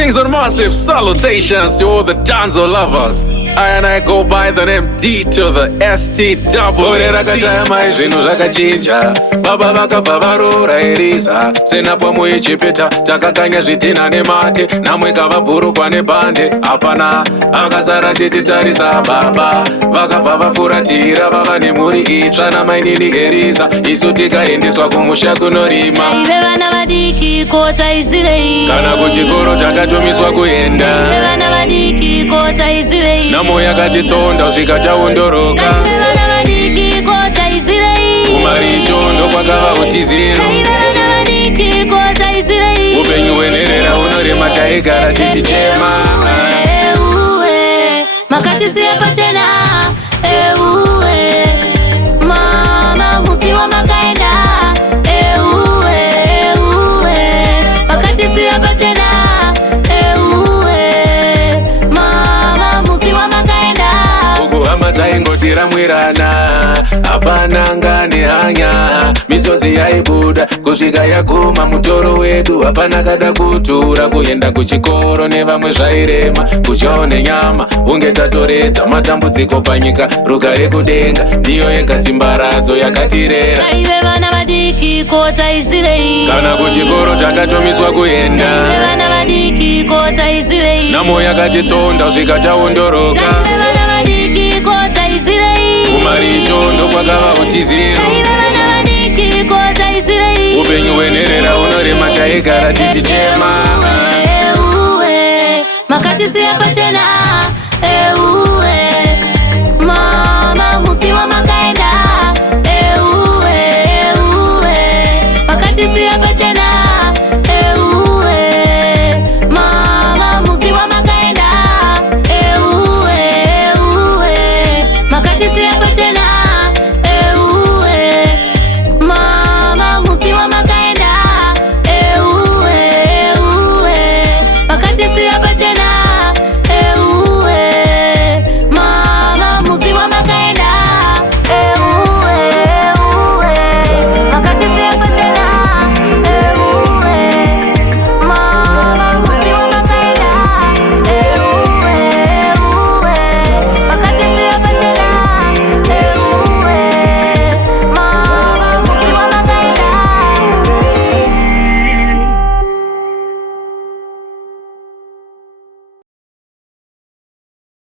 Greetings and massive salutations to all the Danzo lovers. I go by the name D to the STW. Orera katama zvinhu zvakachinja. Baba vakabva varora Eriza. Senapo muichipita takakanya zvidhina nemate. Namwe kavabhurukwa nebhande. Hapana akasara chititarisa baba. Vakabva vafuratira vava nemhuri itsva namainini Eriza. Isu tikaendeswa kumusha kunorima. Ive vana vadiki kota izivei. Kana kuchikoro takatomiswa kuenda. Ive vana vadiki kota izivei. Namo yakatitsonda zvikataondoroka. Ive vana vadiki kota izivei. Kumaricho ndokwakava utiziro. Ive vana vadiki kota izivei. Upenyu hwenerera unorema taigara tichichema. Makatisiye pachena. Mama musiwa makaenda. Makatisiye pachena. Mama musiwa makaenda. Ukuhama dzaingotiramwirana. Hapana ngane hanya. Misodzi yaibuda kusvika yaguma mutoro wedu. Hapana kada kutura kuenda kuchikoro nevamwe zvairema. Kudyawo nenyama unge tatoredza matambudziko panyika. Rugare kudenga ndiyo yega simbaradzo yakatirera. Ive vana vadiki kota izivei. Kana kuchikoro takatomiswa kuenda. Ive vana vadiki kota izivei. Namo yakatitsonda zvikataondoroka. Ive vana vadiki kota izivei. Kumaricho ndokwakava utiziro. Ive vana vadiki kota izivei. Upenyu hwenerera unorema taigara tichichema. Makatisiye pachena.